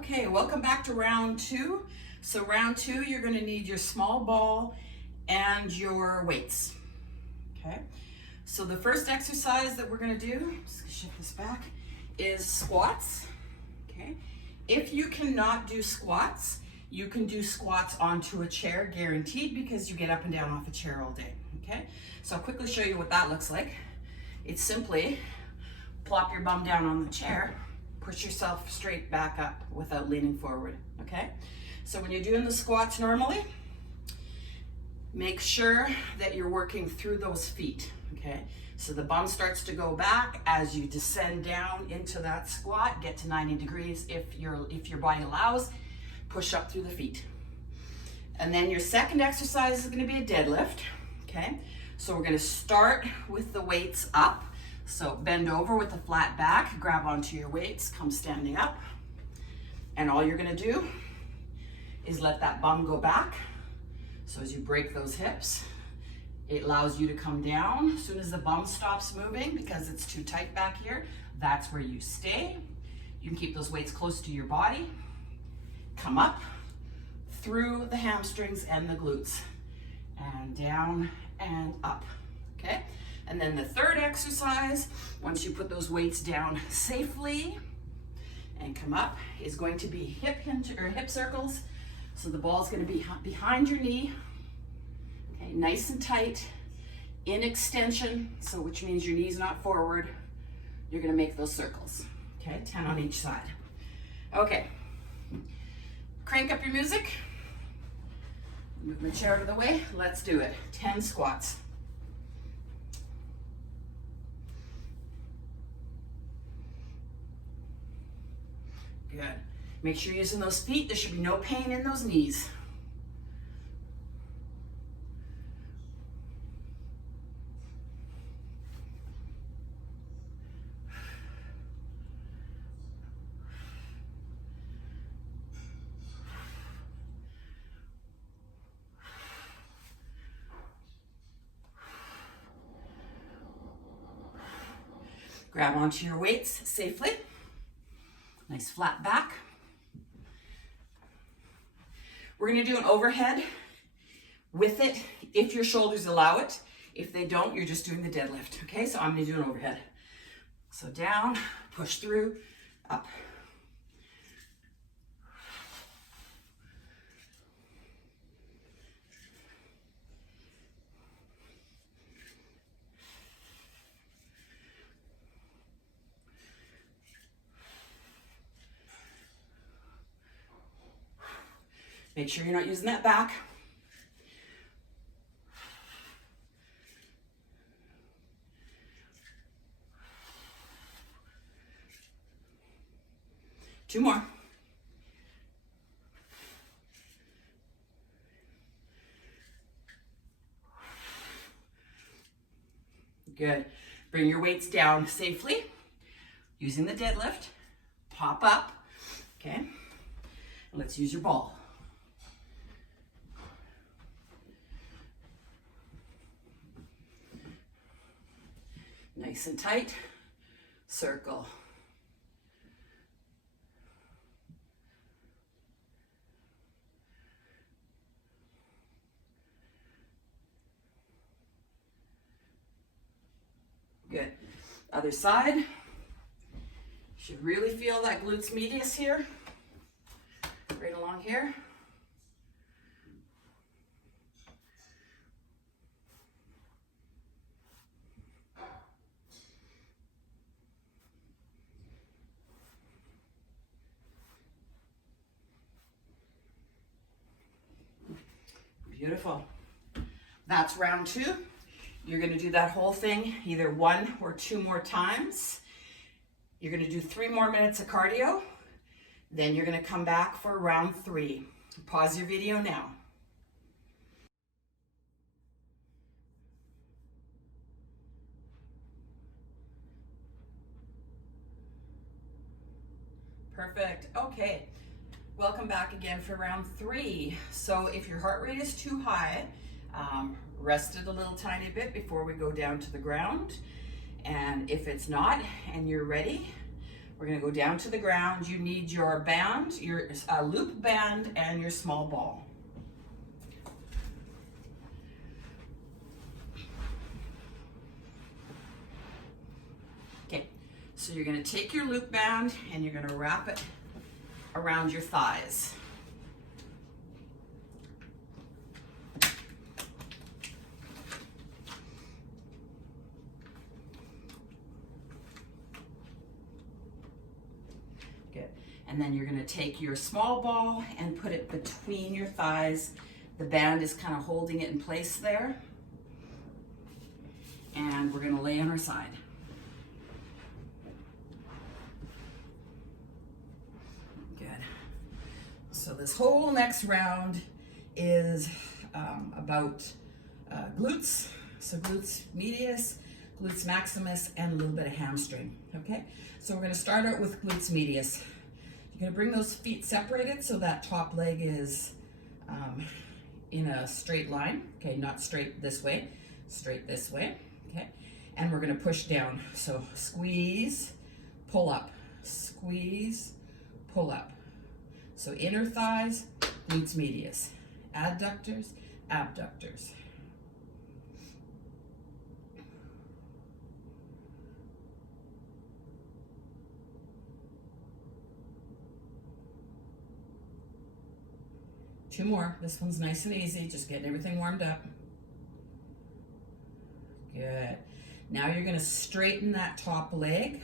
Okay, welcome back to round two. So round two, you're gonna need your small ball and your weights, okay? So the first exercise that we're gonna do, just gonna shift this back, is squats, okay? If you cannot do squats, you can do squats onto a chair, guaranteed, because you get up and down off a chair all day, okay? So I'll quickly show you what that looks like. It's simply plop your bum down on the chair, push yourself straight back up without leaning forward, okay? So when you're doing the squats normally, make sure that you're working through those feet, okay? So the bum starts to go back as you descend down into that squat, get to 90 degrees if your body allows, push up through the feet. And then your second exercise is gonna be a deadlift, okay? So we're gonna start with the weights up. So bend over with a flat back, grab onto your weights, come standing up. And all you're gonna do is let that bum go back. So as you break those hips, it allows you to come down. As soon as the bum stops moving, because it's too tight back here, that's where you stay. You can keep those weights close to your body. Come up through the hamstrings and the glutes, and down and up, okay? And then the third exercise, once you put those weights down safely and come up, is going to be hip hinge or hip circles. So the ball's gonna be behind your knee, okay, nice and tight, in extension, so which means your knee's not forward. You're gonna make those circles, okay, 10 on each side. Okay, crank up your music. Move my chair out of the way, let's do it. 10 squats. Good. Make sure you're using those feet. There should be no pain in those knees. Grab onto your weights safely. Nice flat back. We're gonna do an overhead with it if your shoulders allow it. If they don't, you're just doing the deadlift, okay? So I'm gonna do an overhead. So down, push through, up. Make sure you're not using that back. Two more. Good. Bring your weights down safely using the deadlift. Pop up, okay? And let's use your ball. Nice and tight, circle. Good. Other side. Should really feel that glutes medius here, right along here. Beautiful. That's round two. You're gonna do that whole thing either 1 or 2 more times. You're gonna do 3 more minutes of cardio. Then you're gonna come back for round 3. Pause your video now. Perfect, okay. Welcome back again for round 3. So if your heart rate is too high, rest it a little tiny bit before we go down to the ground. And if it's not, and you're ready, We're gonna go down to the ground. You need your band, your loop band, and your small ball. Okay, so you're gonna take your loop band and you're gonna wrap it around your thighs. Good. And then you're going to take your small ball and put it between your thighs. The band is kind of holding it in place there. And we're going to lay on our side. Good. So this whole next round is about glutes. So glutes medius, glutes maximus, and a little bit of hamstring, okay? So we're gonna start out with glutes medius. You're gonna bring those feet separated so that top leg is in a straight line, okay? Not straight this way, straight this way, okay? And we're gonna push down. So squeeze, pull up, squeeze, pull up. So inner thighs, glutes medius, adductors, abductors. Two more. This one's nice and easy, just getting everything warmed up. Good. Now you're going to straighten that top leg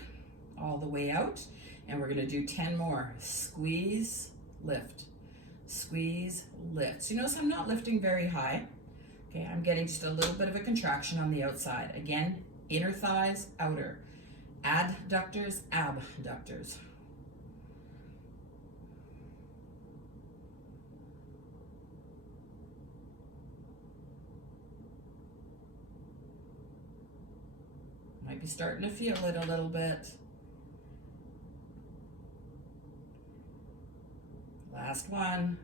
all the way out, and we're going to do 10 more. Squeeze, lift. Squeeze, lift. So you notice I'm not lifting very high. Okay, I'm getting just a little bit of a contraction on the outside. Again, inner thighs, outer. Adductors, abductors. Might be starting to feel it a little bit. Last one.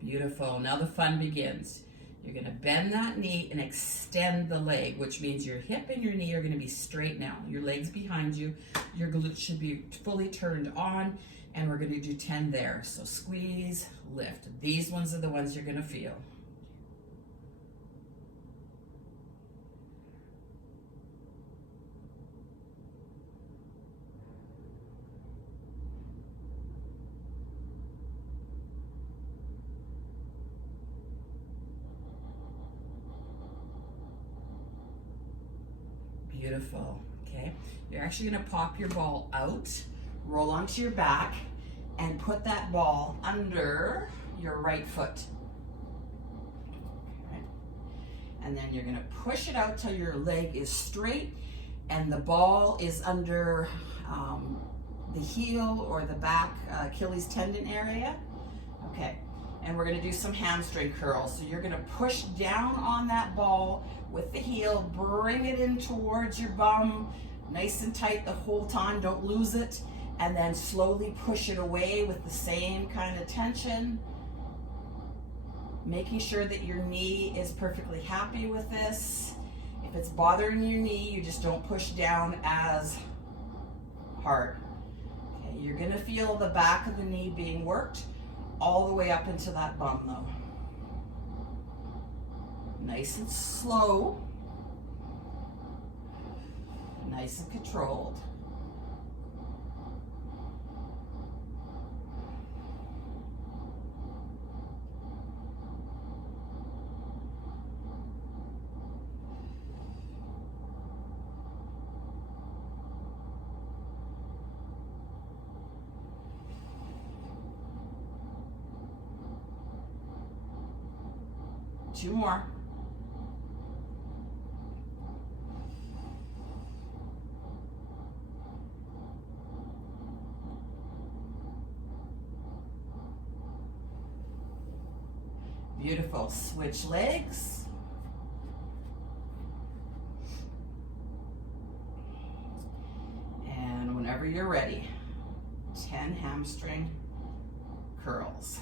Beautiful. Now the fun begins. You're going to bend that knee and extend the leg, which means your hip and your knee are going to be straight now. Your leg's behind you. Your glutes should be fully turned on, and we're going to do 10 there. So squeeze, lift. These ones are the ones you're going to feel. Beautiful. Okay, you're actually going to pop your ball out, roll onto your back, and put that ball under your right foot. Okay. And then you're going to push it out till your leg is straight and the ball is under the heel or the back Achilles tendon area. Okay, and we're going to do some hamstring curls. So you're going to push down on that ball with the heel, bring it in towards your bum, nice and tight the whole time, don't lose it, and then slowly push it away with the same kind of tension, making sure that your knee is perfectly happy with this. If it's bothering your knee, you just don't push down as hard. Okay, you're gonna feel the back of the knee being worked all the way up into that bum though. Nice and slow, nice and controlled. Two more. Beautiful. Switch legs. And whenever you're ready, 10 hamstring curls.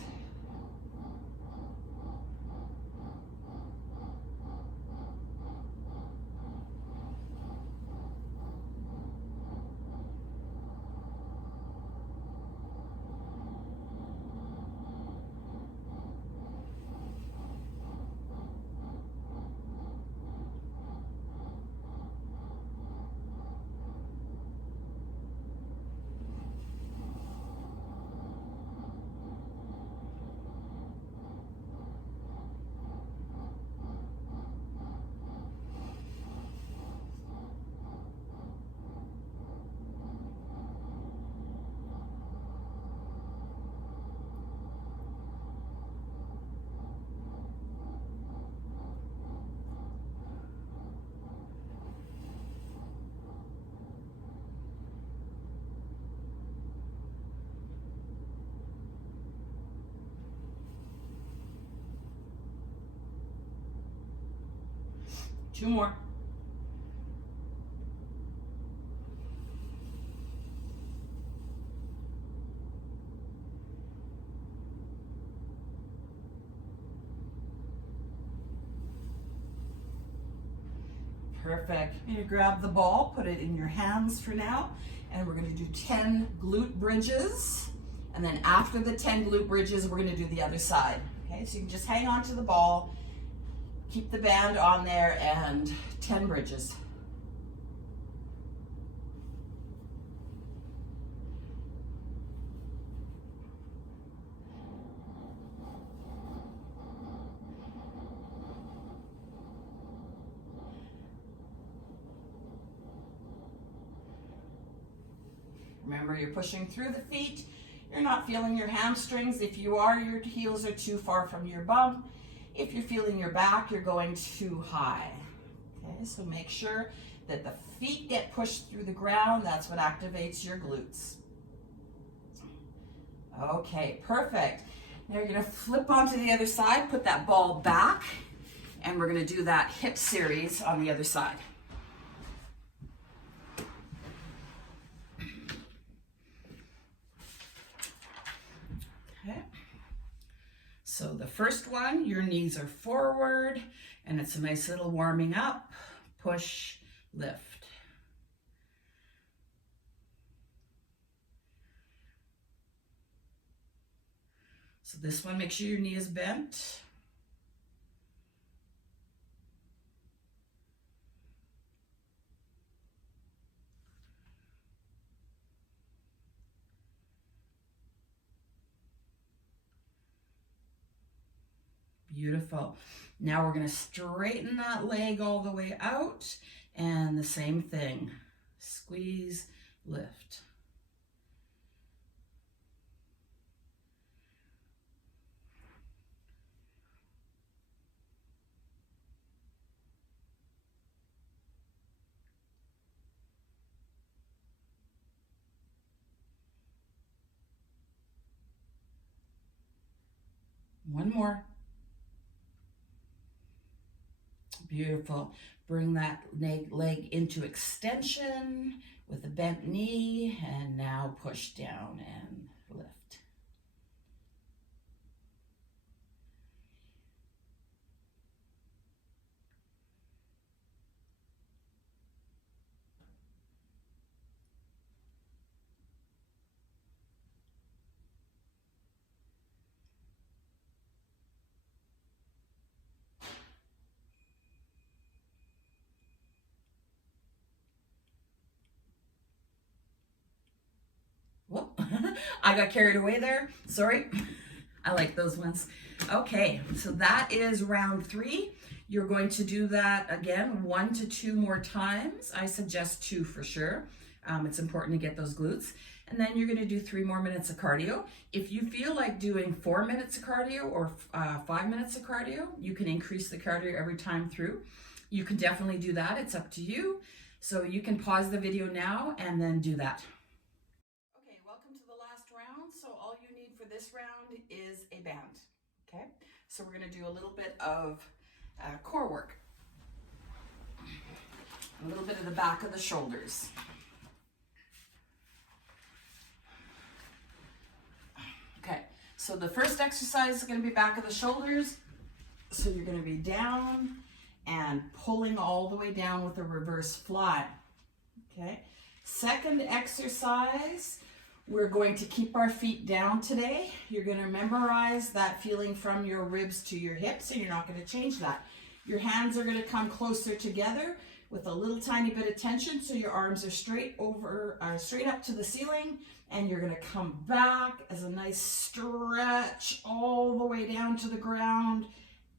2 more. Perfect. You're going to grab the ball, put it in your hands for now, and we're going to do 10 glute bridges. And then after the 10 glute bridges, we're going to do the other side. Okay, so you can just hang on to the ball, keep the band on there, and 10 bridges. Remember, you're pushing through the feet. You're not feeling your hamstrings. If you are, your heels are too far from your bum. If you're feeling your back, you're going too high. Okay, so make sure that the feet get pushed through the ground. That's what activates your glutes. Okay, perfect. Now you're going to flip onto the other side, put that ball back, and we're going to do that hip series on the other side. Okay. So the first one, your knees are forward, and it's a nice little warming up, push, lift. So this one, make sure your knee is bent. Beautiful. Now we're going to straighten that leg all the way out, and the same thing. Squeeze, lift. One more. Beautiful. Bring that leg into extension with a bent knee, and now push down and lift. Whoop. I got carried away there. Sorry. I like those ones. Okay, so that is round 3. You're going to do that again 1 to 2 more times. I suggest 2 for sure. It's important to get those glutes. And then you're going to do 3 more minutes of cardio. If you feel like doing 4 minutes of cardio or 5 minutes of cardio, you can increase the cardio every time through. You can definitely do that. It's up to you. So you can pause the video now and then do that. Okay, welcome to the last round. So all you need for this round is a band. Okay, so we're going to do a little bit of core work. A little bit of the back of the shoulders. Okay, so the first exercise is going to be back of the shoulders. So you're going to be down and pulling all the way down with a reverse fly. Okay, second exercise, we're going to keep our feet down today. You're going to memorize that feeling from your ribs to your hips, and you're not going to change that. Your hands are going to come closer together with a little tiny bit of tension, so your arms are straight up to the ceiling, and you're going to come back as a nice stretch all the way down to the ground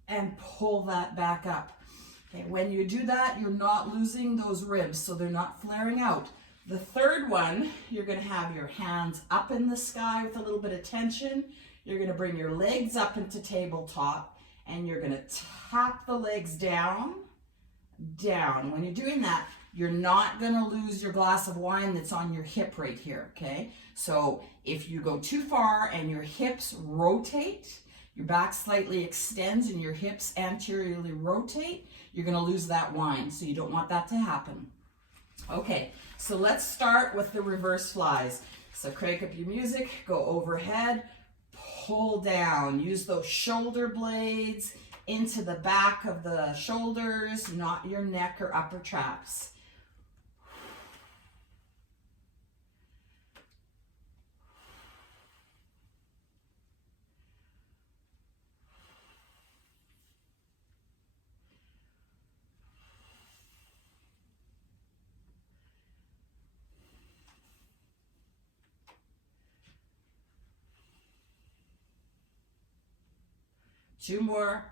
and pull that back up. Okay, when you do that, you're not losing those ribs, so they're not flaring out. The third one, you're going to have your hands up in the sky with a little bit of tension. You're going to bring your legs up into tabletop, and you're going to tap the legs down, down. When you're doing that, you're not going to lose your glass of wine that's on your hip right here, okay? So if you go too far and your hips rotate, your back slightly extends and your hips anteriorly rotate, you're going to lose that wind. So you don't want that to happen. Okay, so let's start with the reverse flies. So crank up your music, go overhead, pull down. Use those shoulder blades into the back of the shoulders, not your neck or upper traps. Two more.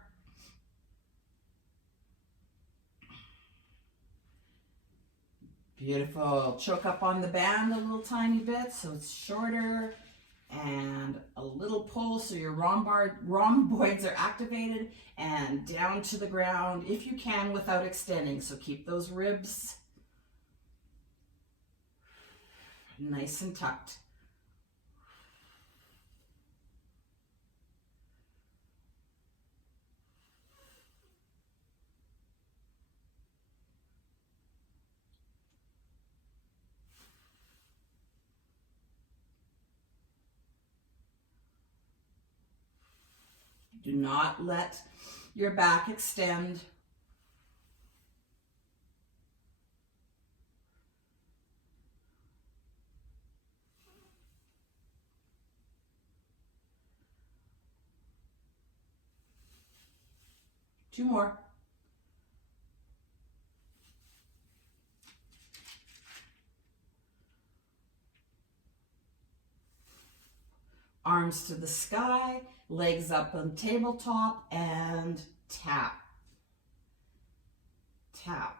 Beautiful. Choke up on the band a little tiny bit so it's shorter, and a little pull so your rhomboids are activated, and down to the ground if you can without extending. So keep those ribs nice and tucked. Do not let your back extend. Two more. Arms to the sky, legs up on tabletop, and tap. Tap.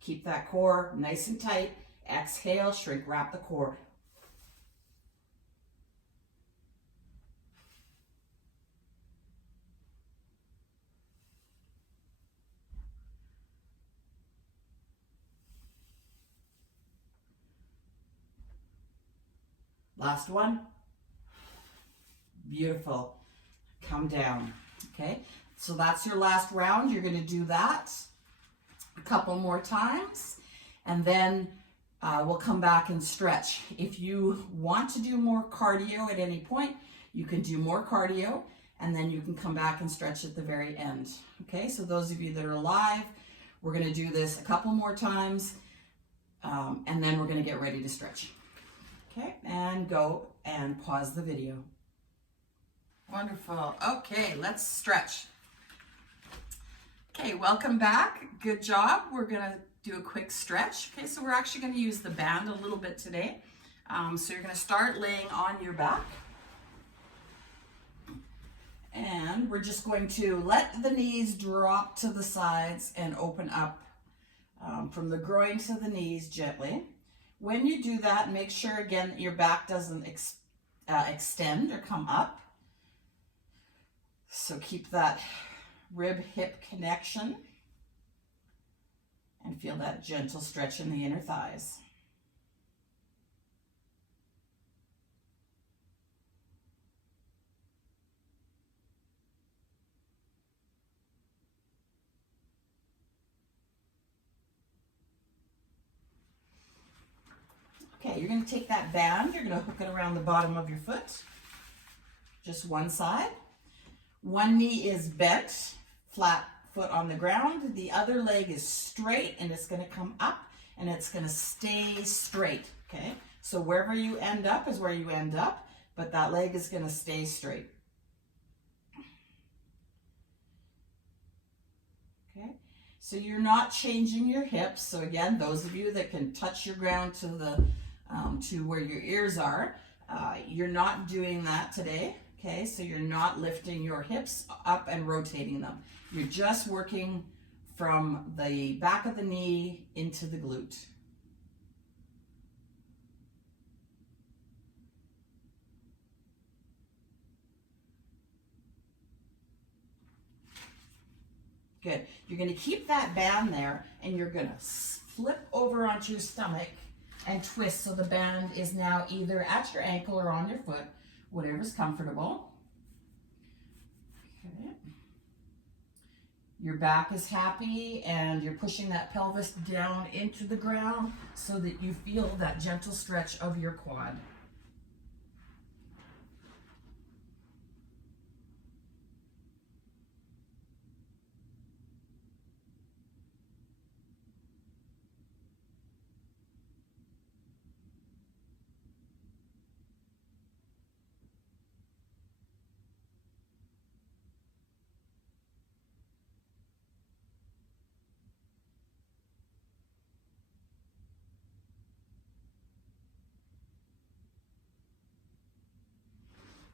Keep that core nice and tight. Exhale, shrink wrap the core. Last one. Beautiful. Come down. Okay, so that's your last round. You're going to do that a couple more times, and then we'll come back and stretch. If you want to do more cardio at any point, you can do more cardio, and then you can come back and stretch at the very end. Okay, so those of you that are live, we're going to do this a couple more times, and then we're going to get ready to stretch. Okay, and go and pause the video. Wonderful. Okay, let's stretch. Okay, welcome back. Good job. We're going to do a quick stretch. Okay, so we're actually going to use the band a little bit today. So you're going to start laying on your back. And we're just going to let the knees drop to the sides and open up from the groin to the knees gently. When you do that, make sure again that your back doesn't extend or come up. So keep that rib-hip connection and feel that gentle stretch in the inner thighs. Okay, you're going to take that band, you're going to hook it around the bottom of your foot, just one side. One knee is bent, flat foot on the ground. The other leg is straight, and it's going to come up, and it's going to stay straight, okay? So wherever you end up is where you end up, but that leg is going to stay straight. Okay, so you're not changing your hips. So again, those of you that can touch your ground to the to where your ears are, you're not doing that today. Okay, so you're not lifting your hips up and rotating them. You're just working from the back of the knee into the glute. Good. You're going to keep that band there, and you're going to flip over onto your stomach and twist so the band is now either at your ankle or on your foot, whatever's comfortable. Okay. Your back is happy and you're pushing that pelvis down into the ground so that you feel that gentle stretch of your quad.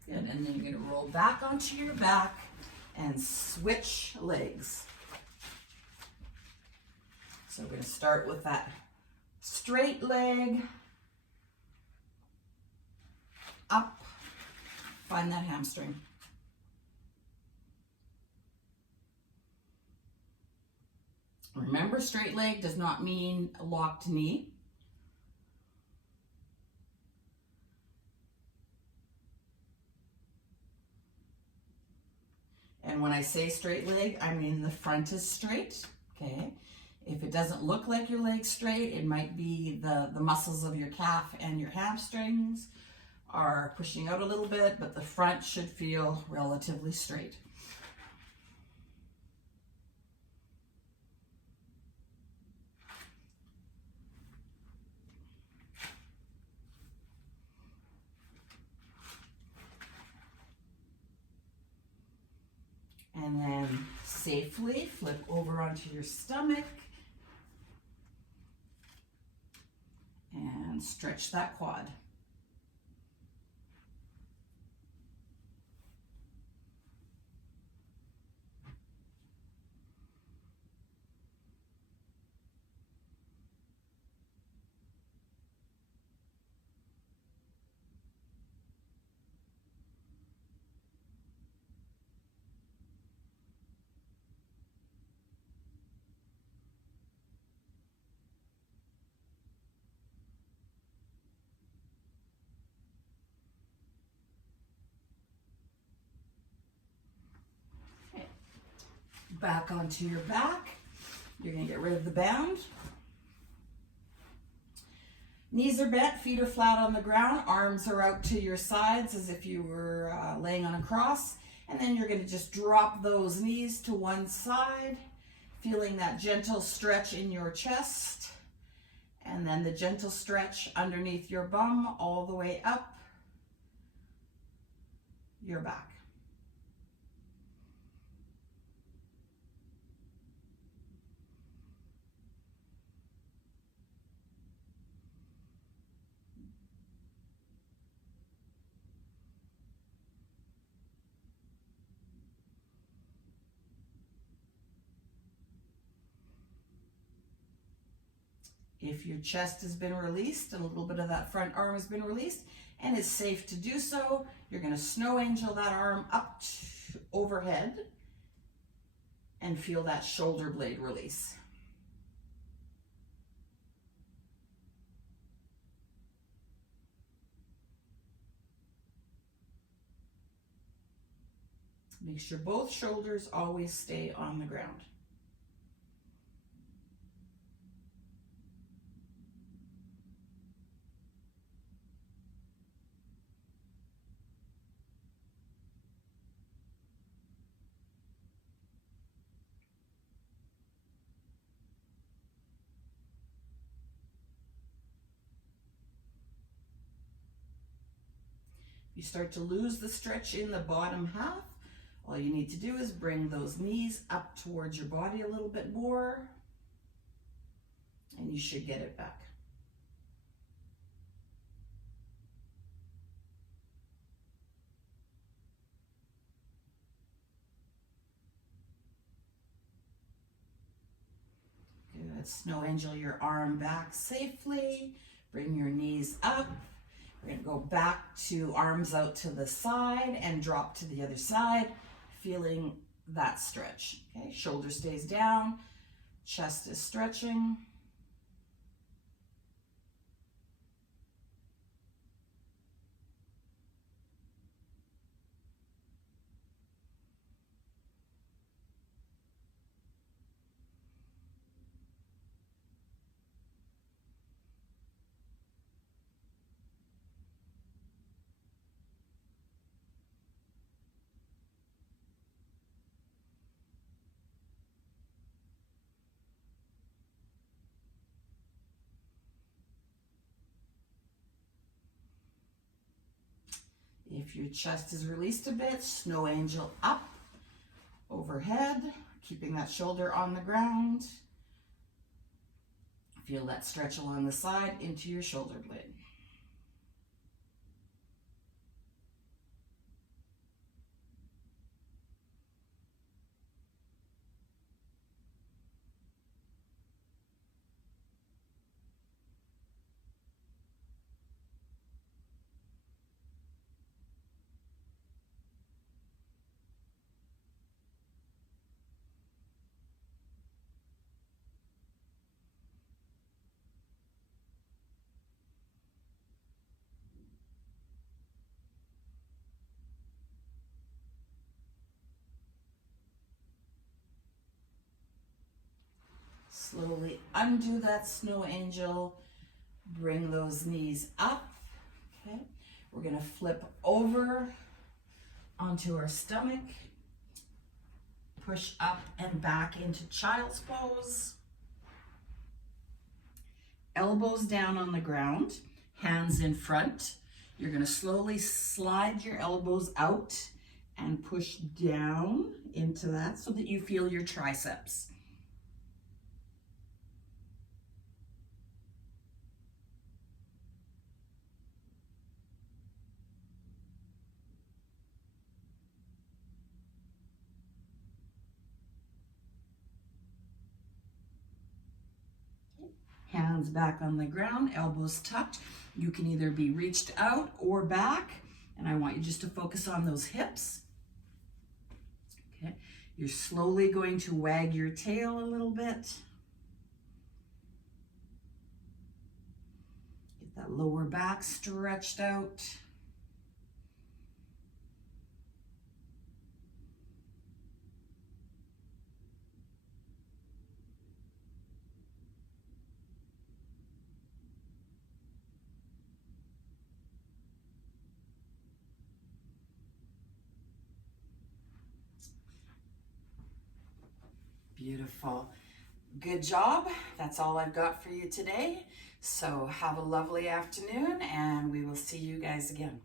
Good, and then you're going to roll back onto your back and switch legs. So we're going to start with that straight leg, up, find that hamstring. Remember, straight leg does not mean a locked knee. And when I say straight leg, I mean the front is straight, okay? If it doesn't look like your leg's straight, it might be the muscles of your calf and your hamstrings are pushing out a little bit, but the front should feel relatively straight. And then safely flip over onto your stomach and stretch that quad. Back onto your back. You're going to get rid of the band. Knees are bent, feet are flat on the ground, arms are out to your sides as if you were laying on a cross. And then you're going to just drop those knees to one side, feeling that gentle stretch in your chest. And then the gentle stretch underneath your bum all the way up your back. If your chest has been released and a little bit of that front arm has been released and is safe to do so, you're going to snow angel that arm up overhead and feel that shoulder blade release. Make sure both shoulders always stay on the ground. You start to lose the stretch in the bottom half. All you need to do is bring those knees up towards your body a little bit more, and you should get it back. Good. Snow angel your arm back safely. Bring your knees up. We're going to go back to arms out to the side and drop to the other side, feeling that stretch. Okay, shoulder stays down, chest is stretching. If your chest is released a bit, snow angel up, overhead, keeping that shoulder on the ground. Feel that stretch along the side into your shoulder blade. Slowly undo that snow angel. Bring those knees up. Okay. We're going to flip over onto our stomach. Push up and back into child's pose. Elbows down on the ground, hands in front. You're going to slowly slide your elbows out and push down into that so that you feel your triceps. Hands back on the ground, elbows tucked. You can either be reached out or back, and I want you just to focus on those hips. Okay, you're slowly going to wag your tail a little bit. Get that lower back stretched out. Beautiful. Good job. That's all I've got for you today. So have a lovely afternoon, and we will see you guys again.